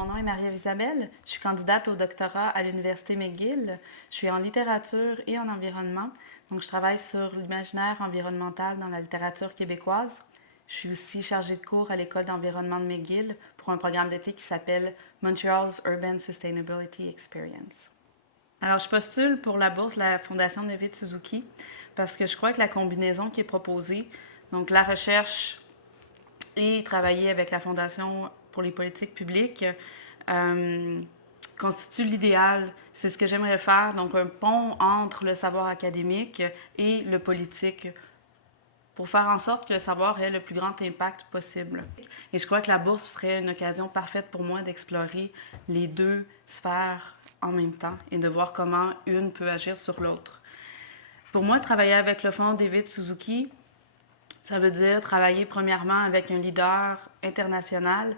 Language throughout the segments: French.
Mon nom est Marie-Ève Isabelle. Je suis candidate au doctorat à l'Université McGill. Je suis en littérature et en environnement. Donc, je travaille sur l'imaginaire environnemental dans la littérature québécoise. Je suis aussi chargée de cours à l'École d'environnement de McGill pour un programme d'été qui s'appelle Montreal's Urban Sustainability Experience. Alors, je postule pour la bourse de la Fondation David Suzuki parce que je crois que la combinaison qui est proposée, donc la recherche et travailler avec la Fondation pour les politiques publiques, euh, constitue l'idéal. C'est ce que j'aimerais faire, donc un pont entre le savoir académique et le politique pour faire en sorte que le savoir ait le plus grand impact possible. Et je crois que la bourse serait une occasion parfaite pour moi d'explorer les deux sphères en même temps et de voir comment une peut agir sur l'autre. Pour moi, travailler avec le fonds David Suzuki, ça veut dire travailler premièrement avec un leader international.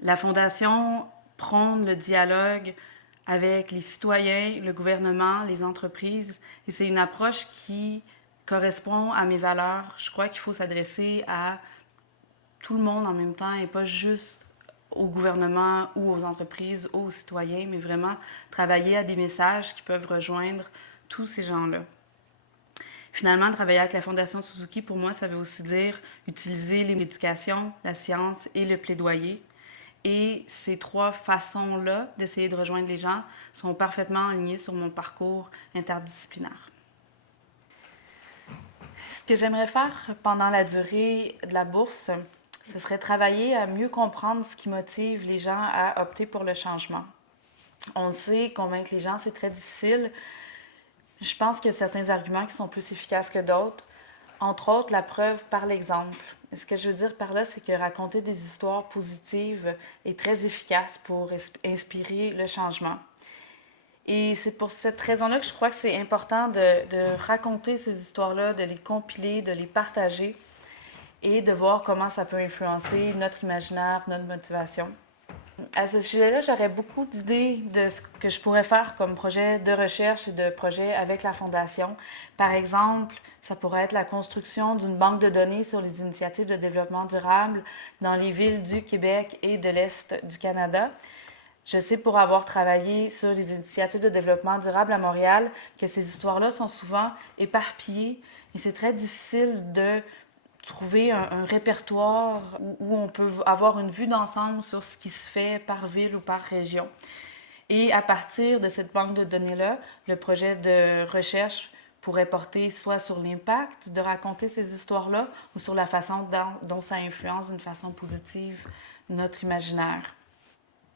La Fondation prône le dialogue avec les citoyens, le gouvernement, les entreprises. Et c'est une approche qui correspond à mes valeurs. Je crois qu'il faut s'adresser à tout le monde en même temps et pas juste au gouvernement ou aux entreprises ou aux citoyens, mais vraiment travailler à des messages qui peuvent rejoindre tous ces gens-là. Finalement, travailler avec la Fondation Suzuki, pour moi, ça veut aussi dire utiliser l'éducation, la science et le plaidoyer. Et ces trois façons-là d'essayer de rejoindre les gens sont parfaitement alignées sur mon parcours interdisciplinaire. Ce que j'aimerais faire pendant la durée de la bourse, ce serait travailler à mieux comprendre ce qui motive les gens à opter pour le changement. On le sait, convaincre les gens, c'est très difficile. Je pense qu'il y a certains arguments qui sont plus efficaces que d'autres. Entre autres, la preuve par l'exemple. Et ce que je veux dire par là, c'est que raconter des histoires positives est très efficace pour inspirer le changement. Et c'est pour cette raison-là que je crois que c'est important de raconter ces histoires-là, de les compiler, de les partager et de voir comment ça peut influencer notre imaginaire, notre motivation. À ce sujet-là, j'aurais beaucoup d'idées de ce que je pourrais faire comme projet de recherche et de projet avec la Fondation. Par exemple, ça pourrait être la construction d'une banque de données sur les initiatives de développement durable dans les villes du Québec et de l'Est du Canada. Je sais pour avoir travaillé sur les initiatives de développement durable à Montréal que ces histoires-là sont souvent éparpillées et c'est très difficile de trouver un répertoire où on peut avoir une vue d'ensemble sur ce qui se fait par ville ou par région. Et à partir de cette banque de données-là, le projet de recherche pourrait porter soit sur l'impact de raconter ces histoires-là ou sur la façon dont ça influence d'une façon positive notre imaginaire.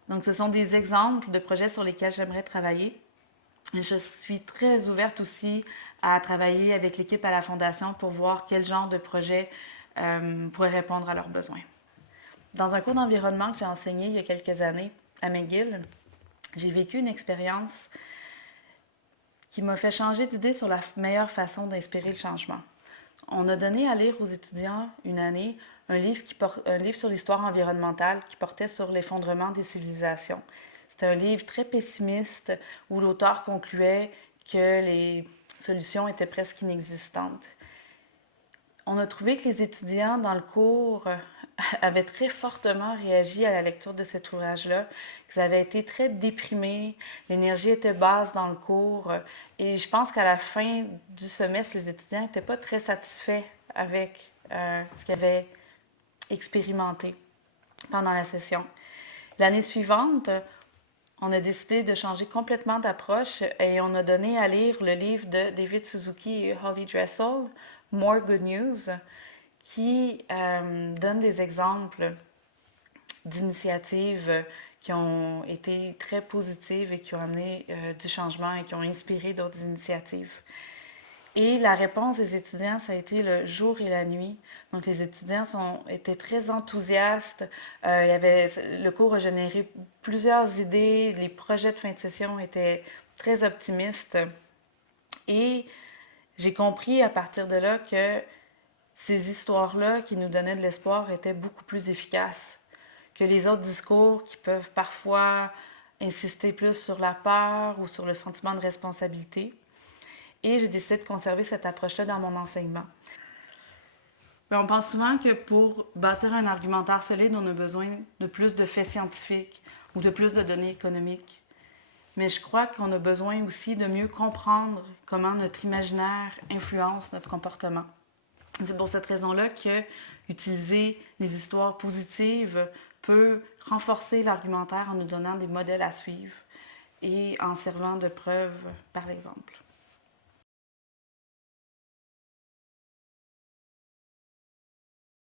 Donc, ce sont des exemples de projets sur lesquels j'aimerais travailler. Je suis très ouverte aussi à travailler avec l'équipe à la Fondation pour voir quel genre de projet pourrait répondre à leurs besoins. Dans un cours d'environnement que j'ai enseigné il y a quelques années à McGill, j'ai vécu une expérience qui m'a fait changer d'idée sur la meilleure façon d'inspirer le changement. On a donné à lire aux étudiants une année un livre sur l'histoire environnementale qui portait sur l'effondrement des civilisations. C'était un livre très pessimiste où l'auteur concluait que les solutions étaient presque inexistantes. On a trouvé que les étudiants dans le cours avaient très fortement réagi à la lecture de cet ouvrage-là, qu'ils avaient été très déprimés, l'énergie était basse dans le cours et je pense qu'à la fin du semestre, les étudiants n'étaient pas très satisfaits avec ce qu'ils avaient expérimenté pendant la session. L'année suivante, on a décidé de changer complètement d'approche et on a donné à lire le livre de David Suzuki et Holly Dressel, More Good News, qui donne des exemples d'initiatives qui ont été très positives et qui ont amené du changement et qui ont inspiré d'autres initiatives. Et la réponse des étudiants, ça a été le jour et la nuit. Donc, les étudiants étaient très enthousiastes. Le cours a généré plusieurs idées. Les projets de fin de session étaient très optimistes. Et j'ai compris à partir de là que ces histoires-là qui nous donnaient de l'espoir étaient beaucoup plus efficaces que les autres discours qui peuvent parfois insister plus sur la peur ou sur le sentiment de responsabilité. Et j'ai décidé de conserver cette approche-là dans mon enseignement. On pense souvent que pour bâtir un argumentaire solide, on a besoin de plus de faits scientifiques. ou de plus de données économiques. Mais je crois qu'on a besoin aussi de mieux comprendre comment notre imaginaire influence notre comportement. C'est pour cette raison-là que utiliser les histoires positives peut renforcer l'argumentaire en nous donnant des modèles à suivre et en servant de preuve par l'exemple.